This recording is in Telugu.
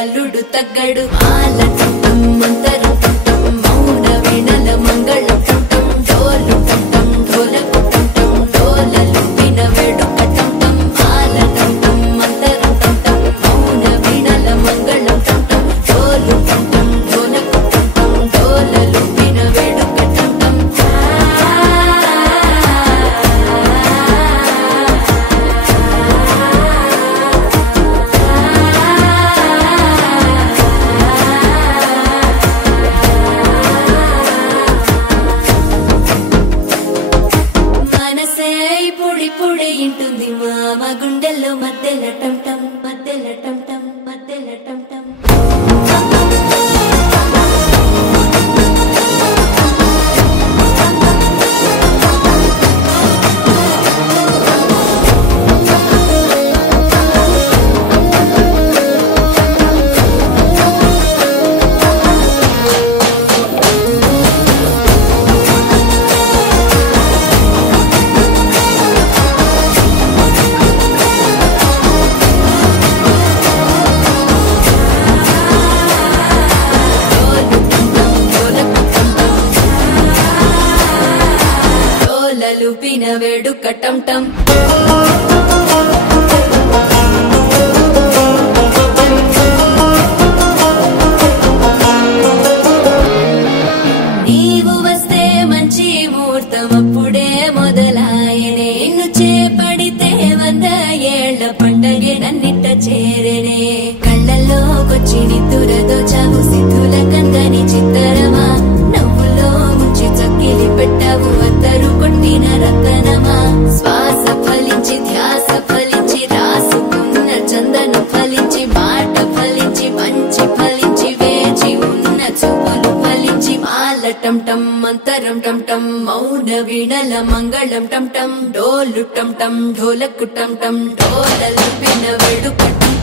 అల్లుడు తగ్గడు మాల టంటం మంతరం టంటం మౌన వీణల మంగళం టంటం డోలు టంటం ఢోలకు టంటం డోలలు విన వేడుక టంటం మాల టంటం మంతరం టంటం మౌన వీణల మంగళం టంటం డోలు టంటం ఢోలకు టంటం డోలలు విన వేడుక టంటం పొడి ఇంటుంది మామ గుండెల్లో మధ్యల టంటం మధ్యల టంటం మధ్యల టంటం లూపిన వేడుక టంటం నీవు వస్తే మంచి ముహూర్తం అప్పుడే మొదలాయనే నిన్ను చేపడితే 100 ఏళ్ల పండగే నన్నిట్ట చేరనే కళ్ళల్లోకొచ్చి నిద్దురదోచావు సిద్ధుల కందని చిత్తరమా నవ్వులో ముంచి చక్కిలి పెట్టావు అందరూ కొట్టిన రతనమా శ్వాస ఫలించి ధ్యాస ఫలించి రాసుకున్న చందను ఫలించి మాట ఫలించి మంచి ఫలించి వేచి ఉన్న చూపులు ఫలించి మాల టంటం మంతరం టంటం మౌన వీణల మంగళం టంటం డోలు టంటం ఢోలకు టంటం డోలలు విన వేడుక టంటం